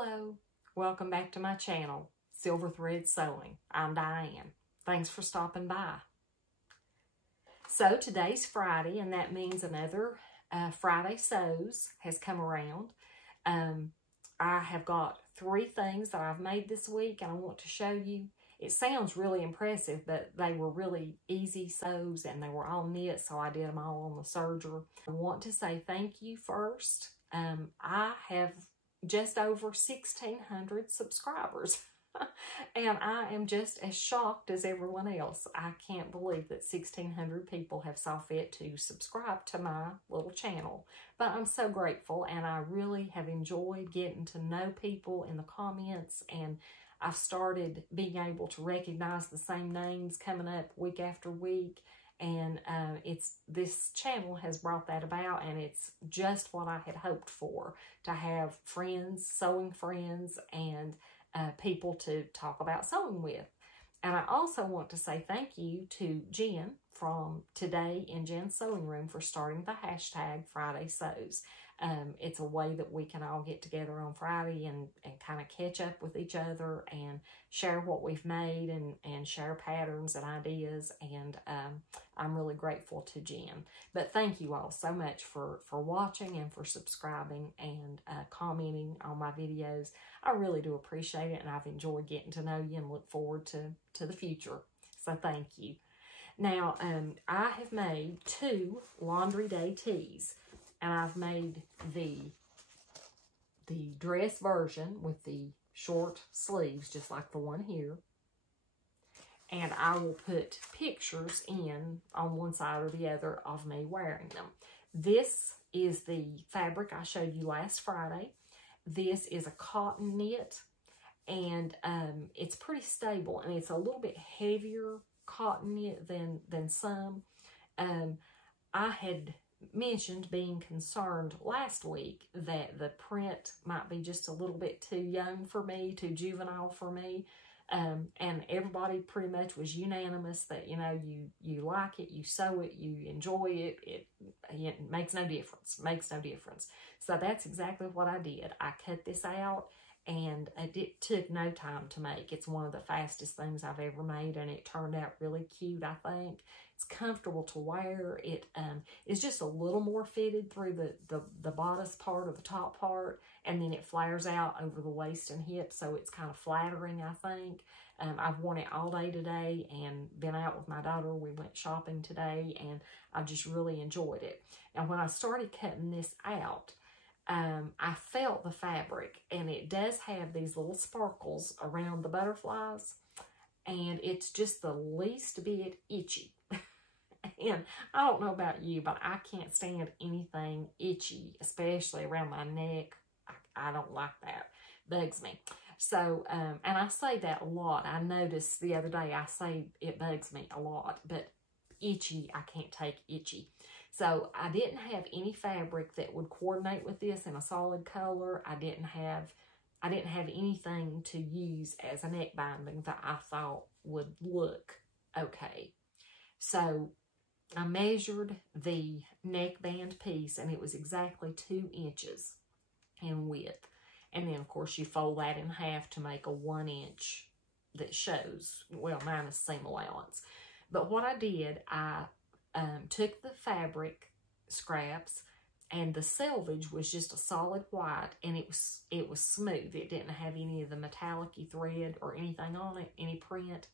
Hello, welcome back to my channel, Silver Thread Sewing. I'm Diane. Thanks for stopping by. So today's Friday, and that means another Friday Sews has come around. I have got 3 things that I've made this week and I want to show you. It sounds really impressive, but they were really easy sews and they were all knit, so I did them all on the serger. I want to say thank you first. I have just over 1,600 subscribers. And I am just as shocked as everyone else. I can't believe that 1,600 people have saw fit to subscribe to my little channel. But I'm so grateful, and I really have enjoyed getting to know people in the comments, and I've started being able to recognize the same names coming up week after week. And this channel has brought that about, and it's just what I had hoped for, to have friends, sewing friends, and people to talk about sewing with. And I also want to say thank you to Jen from Today in Jen's Sewing Room for starting the hashtag Friday Sews. It's a way that we can all get together on Friday and kind of catch up with each other and share what we've made and share patterns and ideas. And I'm really grateful to Jen. But thank you all so much for watching and for subscribing and commenting on my videos. I really do appreciate it, and I've enjoyed getting to know you and look forward to the future. So thank you. Now, I have made 2 laundry day tees. And I've made the dress version with the short sleeves, just like the one here. And I will put pictures in on one side or the other of me wearing them. This is the fabric I showed you last Friday. This is a cotton knit, and it's pretty stable, and it's a little bit heavier cotton knit than some. I had mentioned being concerned last week that the print might be just a little bit too young for me, too juvenile for me. And everybody pretty much was unanimous that, you know, you like it, you sew it, you enjoy it, it makes no difference, So that's exactly what I did. I cut this out, and it took no time to make. It's one of the fastest things I've ever made, and it turned out really cute, I think. It's comfortable to wear. It is just a little more fitted through the bodice part or the top part, and then it flares out over the waist and hips, so it's kind of flattering, I think. I've worn it all day today and been out with my daughter. We went shopping today, and I just really enjoyed it. And when I started cutting this out, I felt the fabric, and it does have these little sparkles around the butterflies, and it's just the least bit itchy. And I don't know about you, but I can't stand anything itchy, especially around my neck. I don't like that. Bugs me. So, and I say that a lot. I noticed the other day I say it bugs me a lot, but itchy, I can't take itchy. So I didn't have any fabric that would coordinate with this in a solid color. I didn't have anything to use as a neck binding that I thought would look okay. So I measured the neckband piece, and it was exactly 2 inches in width. And then, of course, you fold that in half to make a 1 inch that shows, well, minus seam allowance. But what I did, I took the fabric scraps, and the selvage was just a solid white, and it was smooth. It didn't have any of the metallic-y thread or anything on it, any print.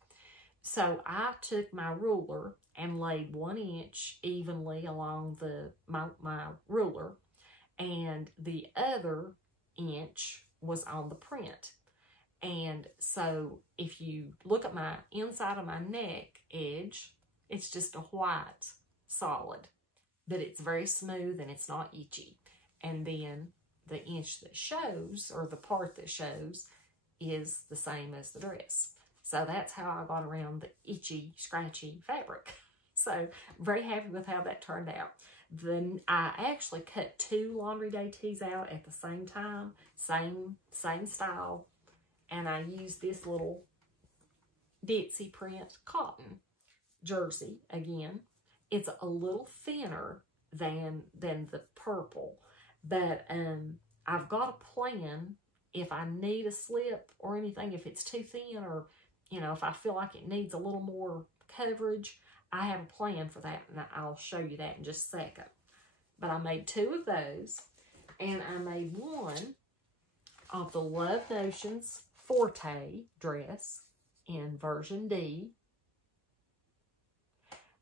So I took my ruler and laid 1 inch evenly along my ruler, and the other inch was on the print. And so if you look at my inside of my neck edge, it's just a white solid, but it's very smooth and it's not itchy. And then the inch that shows, or the part that shows, is the same as the dress. So that's how I got around the itchy, scratchy fabric. So very happy with how that turned out. Then I actually cut 2 laundry day tees out at the same time, same style, and I used this little Dixie print cotton jersey again. It's a little thinner than the purple, but I've got a plan if I need a slip or anything, if it's too thin, or, you know, if I feel like it needs a little more coverage, I have a plan for that, and I'll show you that in just a second. But I made 2 of those, and I made one of the Love Notions Forte dress in version D.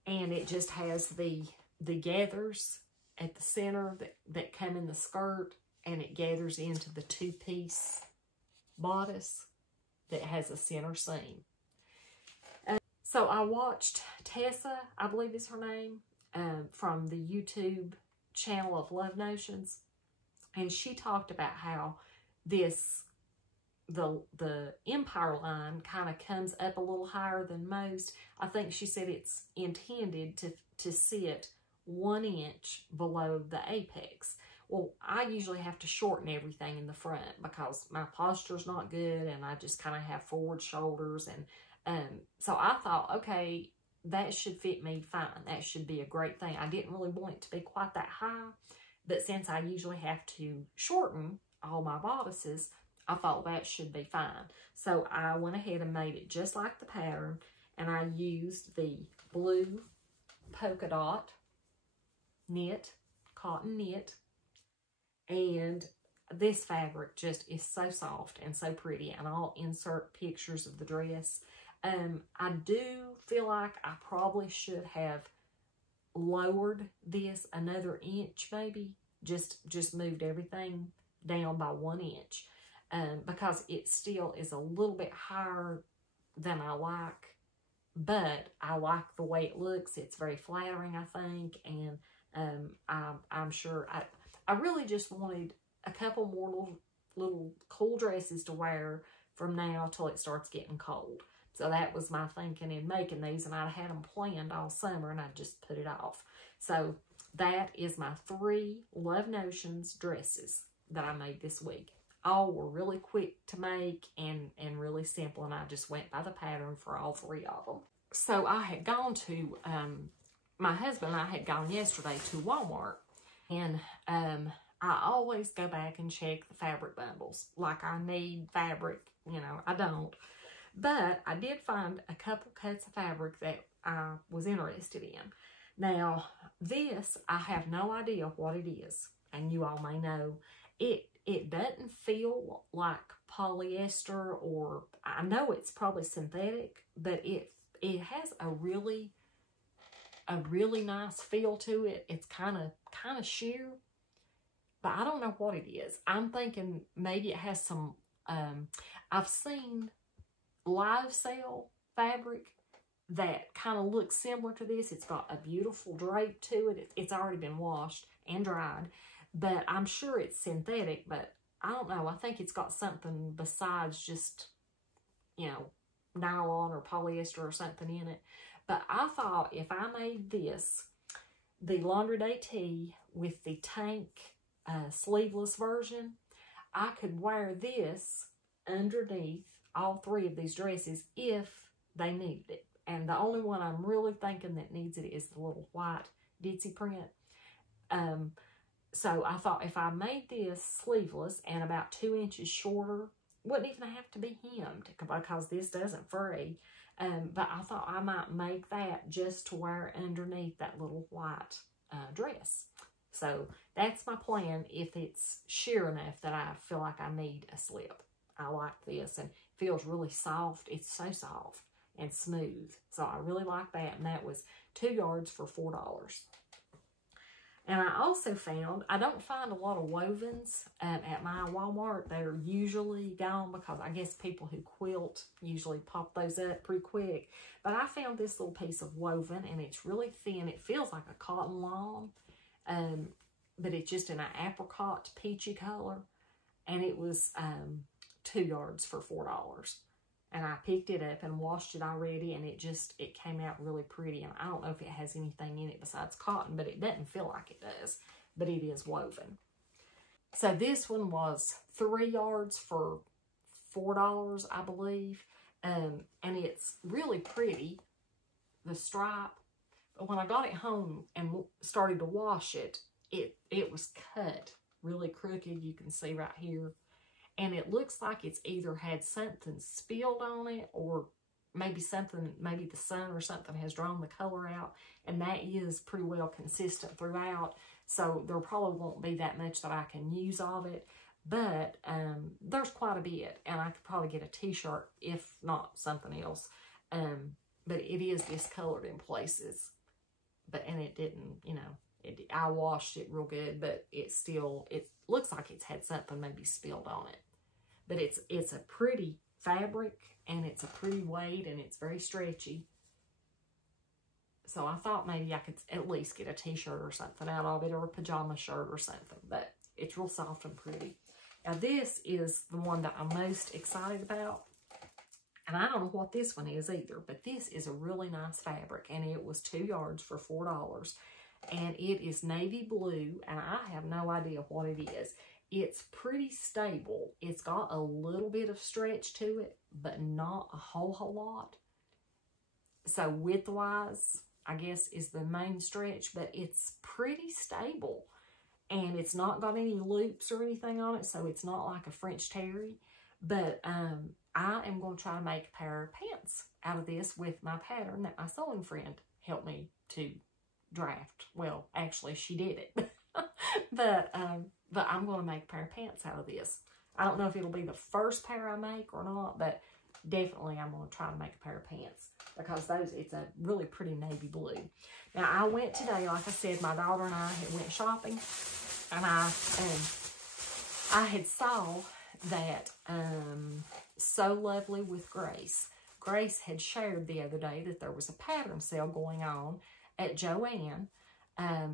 And it just has the gathers at the center that come in the skirt, and it gathers into the 2-piece bodice that has a center seam. So I watched Tessa, I believe is her name, from the YouTube channel of Love Notions, and she talked about how the Empire line kind of comes up a little higher than most. I think she said it's intended to sit 1 inch below the apex. Well, I usually have to shorten everything in the front because my posture's not good, and I just kind of have forward shoulders, and so I thought, okay, that should fit me fine. That should be a great thing. I didn't really want it to be quite that high, but since I usually have to shorten all my bodices, I thought that should be fine. So I went ahead and made it just like the pattern, and I used the blue polka dot knit, cotton knit, and this fabric just is so soft and so pretty, and I'll insert pictures of the dress. I do feel like I probably should have lowered this another inch, maybe. Just moved everything down by 1 inch. Because it still is a little bit higher than I like, but I like the way it looks. It's very flattering, I think, and I'm sure I really just wanted a couple more little cool dresses to wear from now till it starts getting cold. So that was my thinking in making these, and I'd had them planned all summer, and I just put it off. So that is my 3 Love Notions dresses that I made this week. All were really quick to make and really simple, and I just went by the pattern for all 3 of them. So I had gone to, my husband and I had gone yesterday to Walmart, and I always go back and check the fabric bundles. Like I need fabric, you know, I don't. But I did find a couple cuts of fabric that I was interested in. Now, this, I have no idea what it is, and you all may know. It doesn't feel like polyester, or I know it's probably synthetic, but it has a really nice feel to it. It's kind of sheer, but I don't know what it is. I'm thinking maybe it has some, I've seen live sale fabric that kind of looks similar to this. It's got a beautiful drape to it. It's already been washed and dried, but I'm sure it's synthetic, but I don't know. I think it's got something besides just, you know, nylon or polyester or something in it. But I thought if I made this, the Laundry Day Tee with the tank sleeveless version, I could wear this underneath all 3 of these dresses if they needed it. And the only one I'm really thinking that needs it is the little white ditzy print. So I thought if I made this sleeveless and about 2 inches shorter, wouldn't even have to be hemmed because this doesn't fray. But I thought I might make that just to wear underneath that little white dress. So that's my plan if it's sheer enough that I feel like I need a slip. I like this, and it feels really soft. It's so soft and smooth. So I really like that, and that was 2 yards for $4. And I also found, I don't find a lot of wovens at my Walmart. They're usually gone because I guess people who quilt usually pop those up pretty quick. But I found this little piece of woven, and it's really thin. It feels like a cotton lawn, but it's just in an apricot peachy color. And it was 2 yards for $4. And I picked it up and washed it already, and it came out really pretty. And I don't know if it has anything in it besides cotton, but it doesn't feel like it does. But it is woven. So this one was 3 yards for $4, I believe. And it's really pretty, the stripe. But when I got it home and started to wash it, it was cut really crooked. You can see right here. And it looks like it's either had something spilled on it, or maybe the sun or something has drawn the color out, and that is pretty well consistent throughout. So there probably won't be that much that I can use of it, but there's quite a bit, and I could probably get a t-shirt, if not something else. But it is discolored in places, and it didn't, you know, I washed it real good, but it looks like it's had something maybe spilled on it. But it's a pretty fabric, and it's a pretty weight, and it's very stretchy. So I thought maybe I could at least get a t-shirt or something out of it, or a pajama shirt or something. But it's real soft and pretty. Now this is the one that I'm most excited about. And I don't know what this one is either, but this is a really nice fabric, and it was 2 yards for $4. And it is navy blue, and I have no idea what it is. It's pretty stable. It's got a little bit of stretch to it, but not a whole lot. So width-wise, I guess, is the main stretch, but it's pretty stable. And it's not got any loops or anything on it, so it's not like a French terry. But I am going to try to make a pair of pants out of this with my pattern that my sewing friend helped me to draft. Well, actually, she did it. but I'm going to make a pair of pants out of this. I don't know if it'll be the first pair I make or not, but definitely I'm going to try to make a pair of pants, because it's a really pretty navy blue. Now, I went today, like I said, my daughter and I went shopping, and I had saw that So Lovely with Grace. Grace had shared the other day that there was a pattern sale going on at Joann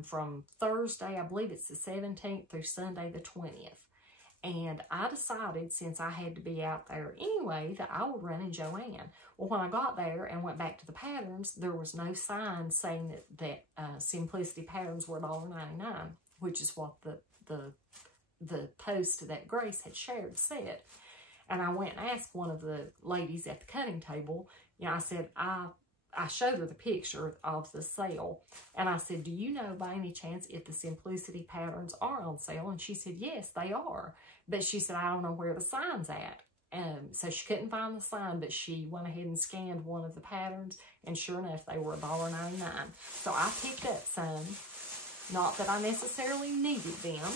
from Thursday, I believe it's the 17th, through Sunday the 20th. And I decided, since I had to be out there anyway, that I would run in Joann. Well, when I got there and went back to the patterns, there was no sign saying that Simplicity Patterns were $1.99, which is what the post that Grace had shared said. And I went and asked one of the ladies at the cutting table, you know, I said, I showed her the picture of the sale, and I said, do you know by any chance if the Simplicity Patterns are on sale? And she said, yes, they are. But she said, I don't know where the sign's at. So she couldn't find the sign, but she went ahead and scanned one of the patterns, and sure enough, they were $1.99. So I picked up some. Not that I necessarily needed them,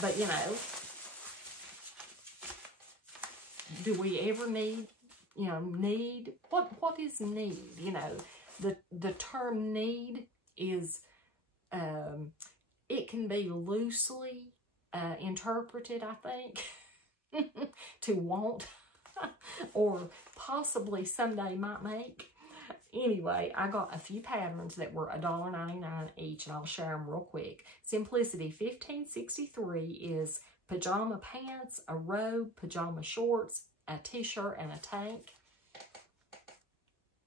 but, you know, do we ever need, you know, need? What is need? You know, the term need is, it can be loosely interpreted, I think, to want, or possibly someday might make. Anyway, I got a few patterns that were $1.99 each, and I'll share them real quick. Simplicity 1563 is pajama pants, a robe, pajama shorts, a t-shirt, and a tank.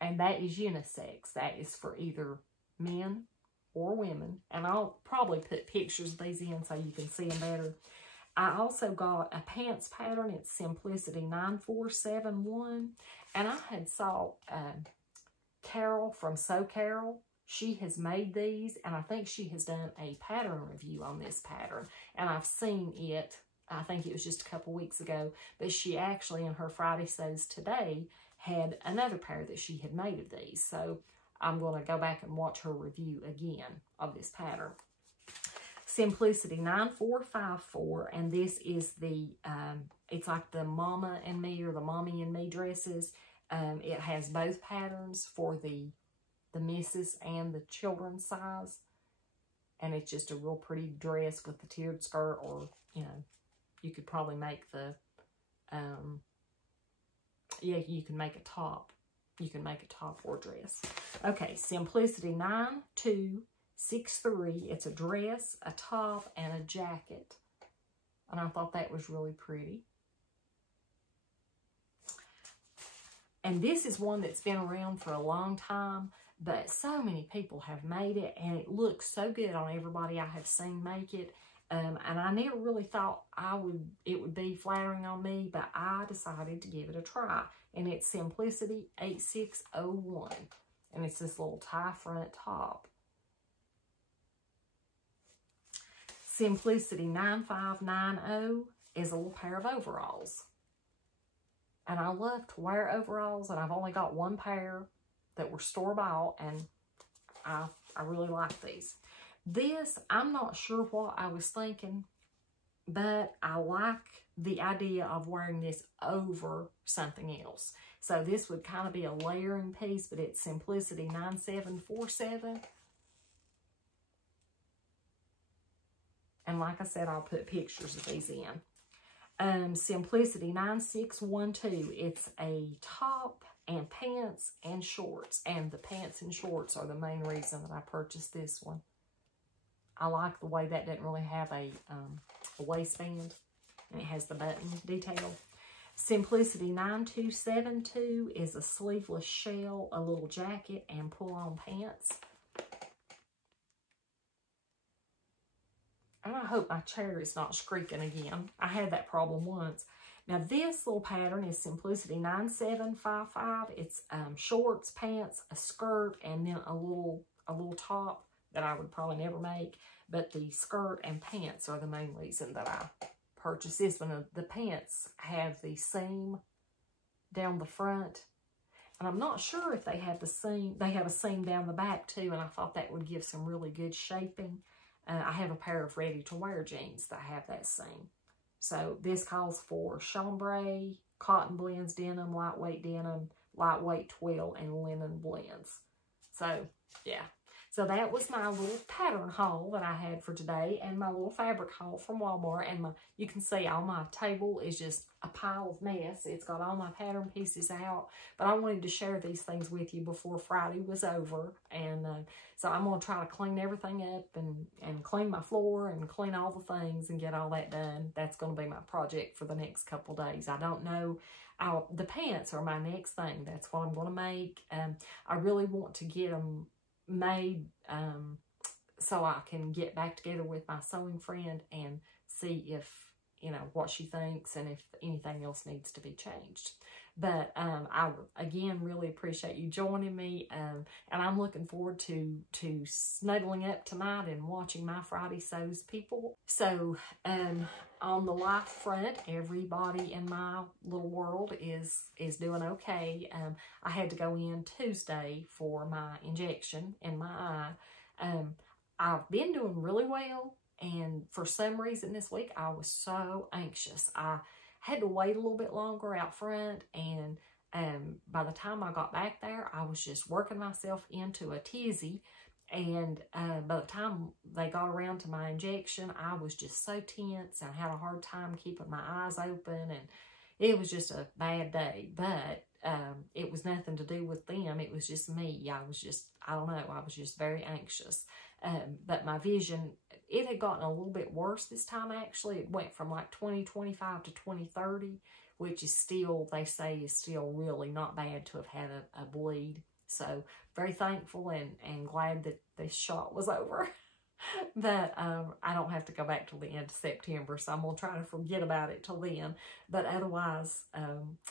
And that is unisex. That is for either men or women. And I'll probably put pictures of these in so you can see them better. I also got a pants pattern. It's Simplicity 9471. And I had saw Carol from Sew Carol. She has made these, and I think she has done a pattern review on this pattern. And I've seen it, I think it was just a couple weeks ago, but she actually, in her Friday Sews Today, had another pair that she had made of these. So I'm going to go back and watch her review again of this pattern. Simplicity 9454, and this is the, it's like the Mama and Me, or the Mommy and Me dresses. It has both patterns for the misses and the children's size. And it's just a real pretty dress with the tiered skirt, or, you know, you could probably make the, yeah, you can make a top. You can make a top or dress. Okay, Simplicity 9263. It's a dress, a top, and a jacket. And I thought that was really pretty. And this is one that's been around for a long time, but so many people have made it, and it looks so good on everybody I have seen make it. And I never really thought it would be flattering on me, but I decided to give it a try. And it's Simplicity 8601. And it's this little tie front top. Simplicity 9590. is a little pair of overalls. And I love to wear overalls, and I've only got one pair that were store-bought, and I really like these. This, I'm not sure what I was thinking, but I like the idea of wearing this over something else. So this would kind of be a layering piece, but it's Simplicity 9747. And like I said, I'll put pictures of these in. Simplicity 9612. It's a top and pants and shorts. And the pants and shorts are the main reason that I purchased this one. I like the way that doesn't really have a waistband. And it has the button detail. Simplicity 9272 is a sleeveless shell, a little jacket, and pull-on pants. And I hope my chair is not squeaking again. I had that problem once. Now this little pattern is Simplicity 9755. It's shorts, pants, a skirt, and then a little top that I would probably never make. But the skirt and pants are the main reason that I purchased this one. The pants have the seam down the front. And I'm not sure if they have the seam. They have a seam down the back too. And I thought that would give some really good shaping. I have a pair of ready-to-wear jeans that have that seam. So this calls for chambray, cotton blends, denim, lightweight twill, and linen blends. So, yeah. So that was my little pattern haul that I had for today, and my little fabric haul from Walmart. And you can see all my table is just a pile of mess. It's got all my pattern pieces out, but I wanted to share these things with you before Friday was over. And so I'm going to try to clean everything up and clean my floor and clean all the things and get all that done. That's going to be my project for the next couple days. I don't know. The pants are my next thing. That's what I'm going to make. I really want to get them made so I can get back together with my sewing friend and see if, you know, what she thinks and if anything else needs to be changed. But I, again, really appreciate you joining me, and I'm looking forward to snuggling up tonight and watching my Friday Sews people. So on the life front, everybody in my little world is doing okay. I had to go in Tuesday for my injection in my eye. I've been doing really well, and for some reason this week I was so anxious. I had to wait a little bit longer out front, and by the time I got back there, I was just working myself into a tizzy. And by the time they got around to my injection, I was just so tense and I had a hard time keeping my eyes open, and it was just a bad day. But it was nothing to do with them. It was just me. I was just, I don't know, I was just very anxious. But my vision, it had gotten a little bit worse this time, actually. It went from like 20/25 to 20/30, which is still, they say, is still really not bad to have had a bleed. So very thankful and glad that this shot was over. But I don't have to go back till the end of September, so I'm going to try to forget about it till then. But otherwise,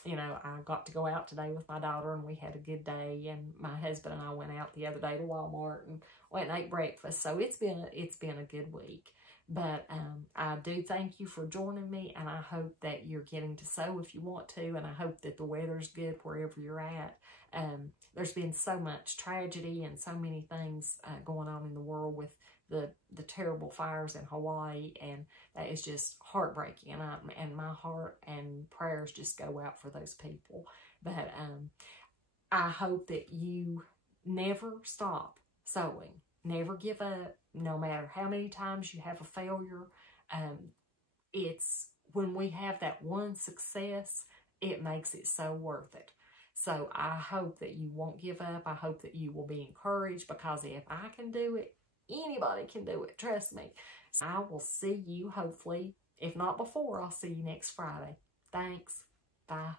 you know, I got to go out today with my daughter, and we had a good day. And my husband and I went out the other day to Walmart and went and ate breakfast. So it's been a good week. But I do thank you for joining me, and I hope that you're getting to sew if you want to, and I hope that the weather's good wherever you're at. There's been so much tragedy and so many things going on in the world with the terrible fires in Hawaii, and that is just heartbreaking, and my heart and prayers just go out for those people. But I hope that you never stop sewing, never give up, no matter how many times you have a failure. It's when we have that one success, it makes it so worth it. So I hope that you won't give up. I hope that you will be encouraged, because if I can do it, anybody can do it. Trust me. So I will see you, hopefully, if not before, I'll see you next Friday. Thanks. Bye.